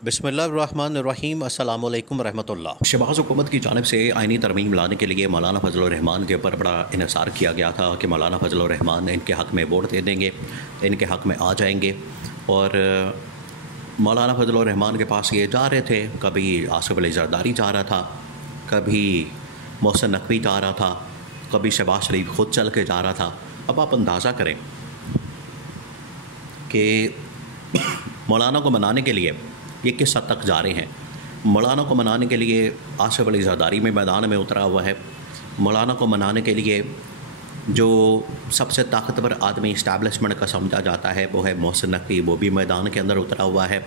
बिस्मिल्लाहिर्रहमानिर्रहीम। अस्सलाम वालेकुम रहमतुल्लाह। शहबाज हुकूमत की जानिब से आइनी तरमीम लाने के लिए मौलाना फजल रहमान के ऊपर बड़ा इन्हिसार किया गया था कि मौलाना फजल रहमान इनके हक़ में वोट दे देंगे, इनके हक़ में आ जाएंगे। और मौलाना फजल रहमान के पास ये जा रहे थे, कभी आसिफ अली जरदारी जा रहा था, कभी मोहसिन नकवी जा रहा था, कभी शहबाज शरीफ ख़ुद चल के जा रहा था। अब आप अंदाज़ा करें कि मौलाना को मनाने के लिए ये किस हद तक जा रहे हैं। मौलाना को मनाने के लिए आसिफ अली जरदारी में मैदान में उतरा हुआ है। मौलाना को मनाने के लिए जो सबसे ताकतवर आदमी इस्टेब्लिशमेंट का समझा जाता है वो है मोहसिन नकवी, वो भी मैदान के अंदर उतरा हुआ है।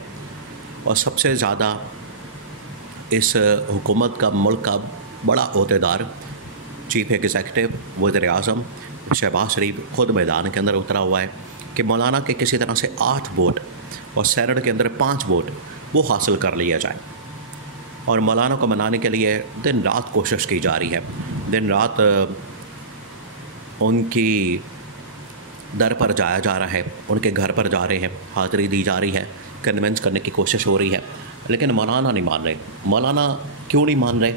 और सबसे ज़्यादा इस हुकूमत का, मुल्क का बड़ा ओहदेदार चीफ़ एग्जीक्यूटिव वज़ीर आज़म शहबाज शरीफ ख़ुद मैदान के अंदर उतरा हुआ है कि मौलाना के किसी तरह से 8 वोट और सेनेट के अंदर 5 वोट वो हासिल कर लिया जाए। और मौलाना को मनाने के लिए दिन रात कोशिश की जा रही है, दिन रात उनकी दर पर जाया जा रहा है, उनके घर पर जा रहे हैं, हाज़िरी दी जा रही है, कन्विंस करने की कोशिश हो रही है, लेकिन मौलाना नहीं मान रहे। मौलाना क्यों नहीं मान रहे?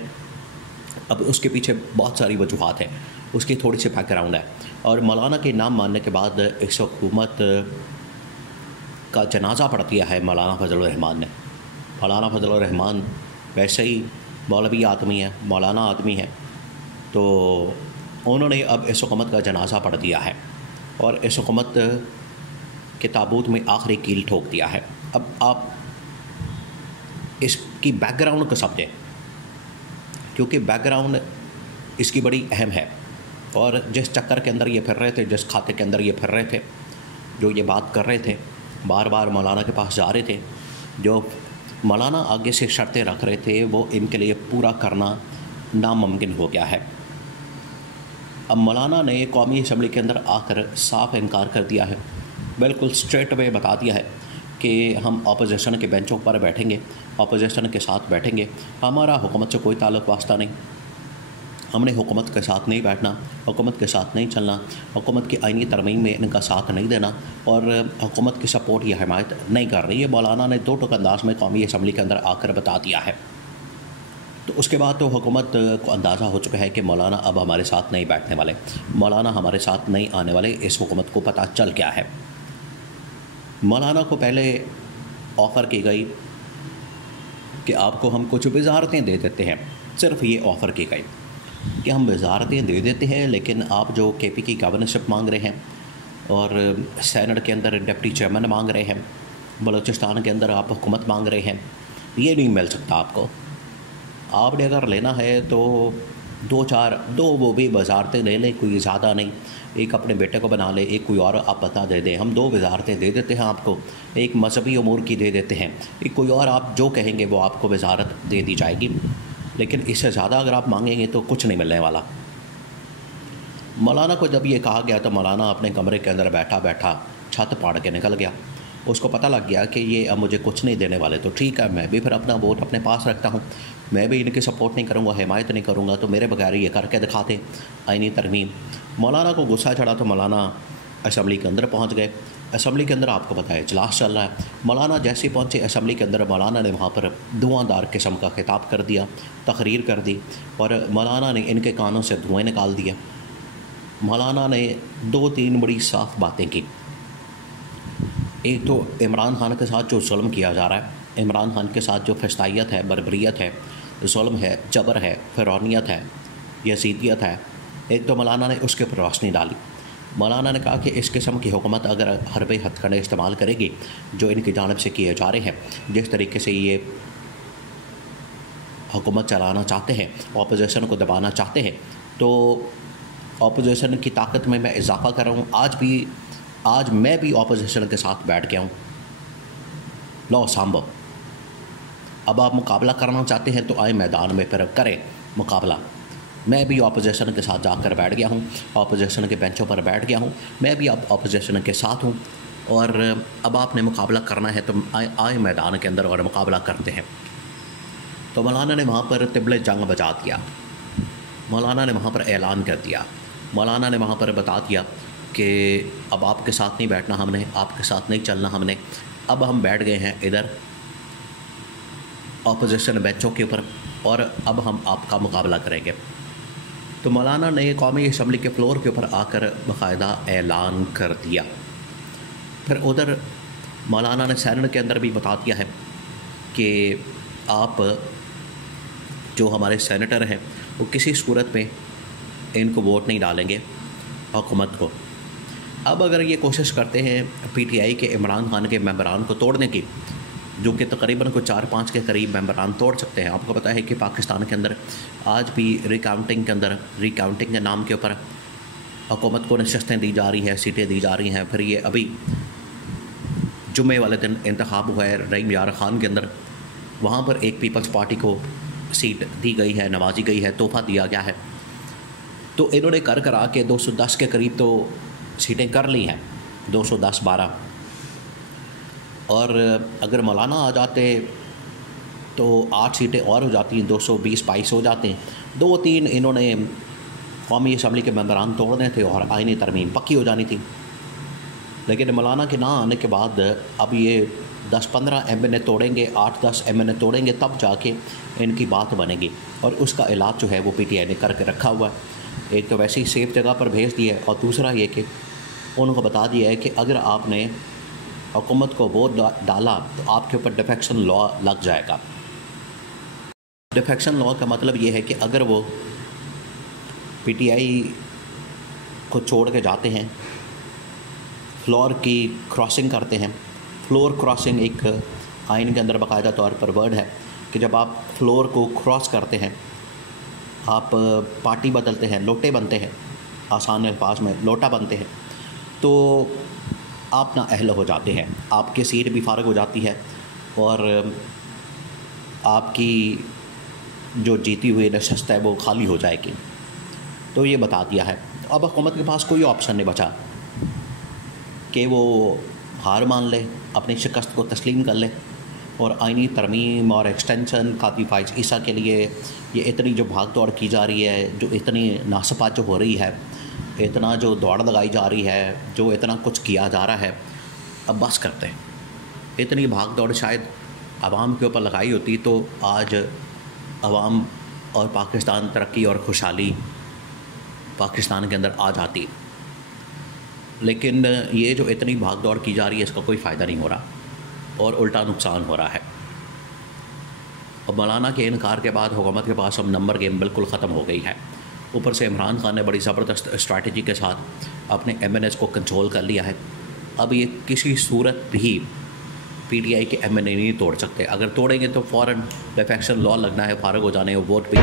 अब उसके पीछे बहुत सारी वजूहात हैं, उसकी थोड़ी सी बैकग्राउंड है। और मौलाना के नाम मानने के बाद इस हुकूमत का जनाजा पढ़ दिया है मौलाना फजल रहमान ने। मौलाना फजल रहमान वैसे ही मौलवी आदमी है, मौलाना आदमी है, तो उन्होंने अब इस हुकूमत का जनाजा पढ़ दिया है और इस हुकूमत के ताबूत में आखिरी कील ठोक दिया है। अब आप इसकी बैकग्राउंड को समझें, क्योंकि बैकग्राउंड इसकी बड़ी अहम है। और जिस चक्कर के अंदर ये फिर रहे थे, जिस खाते के अंदर ये फिर रहे थे, जो ये बात कर रहे थे, बार बार मौलाना के पास जा रहे थे, जो मौलाना आगे से शर्तें रख रहे थे वो इनके लिए पूरा करना नामुमकिन हो गया है। अब मौलाना ने कौमी असम्बली के अंदर आकर साफ इनकार कर दिया है, बिल्कुल स्ट्रेट वे बता दिया है कि हम अपोजिशन के बेंचों पर बैठेंगे, अपोजिशन के साथ बैठेंगे, हमारा हुकूमत से कोई ताल्लुक़ वास्ता नहीं, हमने हुकूमत के साथ नहीं बैठना, हुकूमत के साथ नहीं चलना, हुकूमत की आइनी तरमीम में इनका साथ नहीं देना और हुकूमत की सपोर्ट या हिमायत नहीं कर रही है। मौलाना ने 2 टुक अंदाज में कौमी असम्बली के अंदर आकर बता दिया है। तो उसके बाद तो हुकूमत को अंदाज़ा हो चुका है कि मौलाना अब हमारे साथ नहीं बैठने वाले, मौलाना हमारे साथ नहीं आने वाले। इस हुकूमत को पता चल गया है। मौलाना को पहले ऑफ़र की गई कि आपको हम कुछ वज़ारतें दे देते हैं, सिर्फ ये ऑफ़र की गई कि हम वज़ारतें दे देते हैं, लेकिन आप जो KP की गवर्नरशिप मांग रहे हैं और सेनेट के अंदर डिप्टी चेयरमैन मांग रहे हैं, बलूचिस्तान के अंदर आप हुकूमत मांग रहे हैं, ये नहीं मिल सकता आपको। आपने अगर लेना है तो 2 वो भी वज़ारतें ले लें, कोई ज़्यादा नहीं। एक अपने बेटे को बना ले, एक कोई और आप बता दे दें, हम 2 वज़ारतें दे देते हैं आपको। एक मजहबी उमूर की दे देते हैं, एक कोई और आप जो कहेंगे वो आपको वज़ारत दे दी जाएगी, लेकिन इससे ज़्यादा अगर आप मांगेंगे तो कुछ नहीं मिलने वाला। मौलाना को जब ये कहा गया तो मौलाना अपने कमरे के अंदर बैठा बैठा छत फाड़ के निकल गया। उसको पता लग गया कि ये अब मुझे कुछ नहीं देने वाले, तो ठीक है, मैं भी फिर अपना वोट अपने पास रखता हूँ, मैं भी इनकी सपोर्ट नहीं करूँगा, हिमायत नहीं करूँगा, तो मेरे बगैर ये करके दिखाते आइनी तरमीम। मौलाना को गुस्सा चढ़ा तो मौलाना असम्बली के अंदर पहुँच गए। असम्बली के अंदर आपको पता है इजलास चल रहा है। मौलाना जैसे पहुँचे असम्बली के अंदर, मौलाना ने वहाँ पर धुआंधार किस्म का खिताब कर दिया, तकरीर कर दी और मौलाना ने इनके कानों से धुएँ निकाल दिया। मौलाना ने 2-3 बड़ी साफ़ बातें की। एक तो इमरान खान के साथ जो जुल्म किया जा रहा है, इमरान खान के साथ जो फस्तायत है, बर्बरियत है, जुल्म है, जबर है, फ़िरौनियत है, यज़ीदियत है, एक तो मौलाना ने उसके ऊपर रोशनी डाली। मौलाना ने कहा कि इस किस्म की हुकूमत अगर हरबे हथकंडे इस्तेमाल करेगी जो इनकी जानिब से किए जा रहे हैं, जिस तरीके से ये हुकूमत चलाना चाहते हैं, अपोजिशन को दबाना चाहते हैं, तो अपोजिशन की ताकत में मैं इजाफ़ा कर रहा हूँ। आज मैं भी अपोजिशन के साथ बैठ गया हूँ। लो सांभो, अब आप मुकाबला करना चाहते हैं तो आए मैदान में, फिर करें मुकाबला। मैं भी अपोजिशन के साथ जाकर बैठ गया हूँ, अपोजिशन के बेंचों पर बैठ गया हूँ, मैं भी अब अपोजिशन के साथ हूँ और अब आपने मुकाबला करना है तो आए मैदान के अंदर और मुकाबला करते हैं। तो मौलाना ने वहाँ पर तिबले जंग बजा दिया, मौलाना ने वहाँ पर ऐलान कर दिया, मौलाना ने वहाँ पर बता दिया कि अब आपके साथ नहीं बैठना हमने, आपके साथ नहीं चलना हमने, अब हम बैठ गए हैं इधर اپوزیشن بینچوں کے اوپر، اور اب ہم آپ کا مقابلہ کریں گے۔ تو مولانا نے قومی اسمبلی کے فلور کے اوپر آ کر باقاعدہ اعلان کر دیا۔ پھر ادھر مولانا نے سینٹ کے اندر بھی بتا دیا ہے کہ آپ جو ہمارے سینیٹر ہیں وہ کسی صورت میں ان کو ووٹ نہیں ڈالیں گے حکومت کو۔ اب اگر یہ کوشش کرتے ہیں پی ٹی آئی کے عمران خان کے ممبران کو توڑنے کی، جو کہ تقریباً کو 4-5 کے قریب ممبران توڑ سکتے ہیں۔ آپ کو پتہ ہے کہ پاکستان کے اندر آج بھی ریکاؤنٹنگ کے نام کے اوپر حکومت کو نشستیں دی جا رہی ہیں، سیٹیں دی جا رہی ہیں۔ پھر یہ ابھی جمعے والے دن انتخاب ہوا ہے رحیم یار خان کے اندر، وہاں پر ایک پیپلز پارٹی کو سیٹ دی گئی ہے، نوازی گئی ہے، تحفہ دیا گیا ہے۔ تو انہوں نے کرا کے 210 کے قریب تو سیٹیں کر لی ہیں، 210-12، اور اگر مولانا آ جاتے تو 8 سیٹیں اور ہو جاتی ہیں، 220-22 ہو جاتے ہیں۔ 2-3 انہوں نے قومی اسمبلی کے ممبران توڑنے تھے اور آئینی ترمیم پکی ہو جانی تھی، لیکن مولانا کے نہ آنے کے بعد اب یہ 10-15 ایم این اے توڑیں گے، 8-10 ایم این اے توڑیں گے، تب جا کے ان کی بات بنے گی۔ اور اس کا علاج جو ہے وہ پی ٹی آئی نے کر کے رکھا ہوا ہے۔ ایک تو ویسے ہی سیف جگہ پر بھیج دیا ہے، اور دوسرا یہ کہ انہوں کو بتا دیا ہے کہ اگر آپ نے حکومت کو ووٹ ڈالا تو آپ کے اوپر ڈیفیکشن لا لگ جائے گا۔ ڈیفیکشن لا کا مطلب یہ ہے کہ اگر وہ پی ٹی آئی کو چھوڑ کے جاتے ہیں، فلور کی کراسنگ کرتے ہیں۔ فلور کراسنگ ایک آئین کے اندر باقاعدہ طور پر ورڈ ہے کہ جب آپ فلور کو کراس کرتے ہیں، آپ پارٹی بدلتے ہیں، لوٹے بنتے ہیں، آسان الفاظ میں لوٹا بنتے ہیں، تو آپ نااہل ہو جاتے ہیں، آپ کی سیٹ بھی فارغ ہو جاتی ہے اور آپ کی جو جیتی ہوئی نشست ہے وہ خالی ہو جائے گی۔ تو یہ بتا دیا ہے۔ اب حکومت کے پاس کوئی آپشن نہیں بچا کہ وہ ہار مان لے، اپنی شکست کو تسلیم کر لے، اور آئینی ترمیم اور ایکسٹینشن خاطی فائز عیسیٰ کے لیے یہ اتنی جو بھاگ دوڑ کی جا رہی ہے، جو اتنی ناصفات جو ہو رہی ہے، اتنا جو دوڑ لگائی جا رہی ہے، جو اتنا کچھ کیا جا رہا ہے، اب بس کرتے ہیں۔ اتنی بھاگ دوڑ شاید عوام کے اوپر لگائی ہوتی تو آج عوام اور پاکستان ترقی اور خوشحالی پاکستان کے اندر آ جاتی، لیکن یہ جو اتنی بھاگ دوڑ کی جا رہی ہے اس کا کوئی فائدہ نہیں ہو رہا اور الٹا نقصان ہو رہا ہے۔ اور مولانا کے انکار کے بعد حکومت کے پاس اب نمبر گیم بالکل ختم ہو گئی ہے۔ اوپر سے عمران خان نے بڑی زبردست اسٹریٹجی کے ساتھ اپنے ایم این ایز کو کنٹرول کر لیا ہے۔ اب یہ کسی صورت بھی پی ٹی آئی کے ایم این اے نہیں توڑ سکتے۔ اگر توڑیں گے تو فوراً ڈیفیکشن لا لگنا ہے، فارغ ہو جانے، ووٹ بھی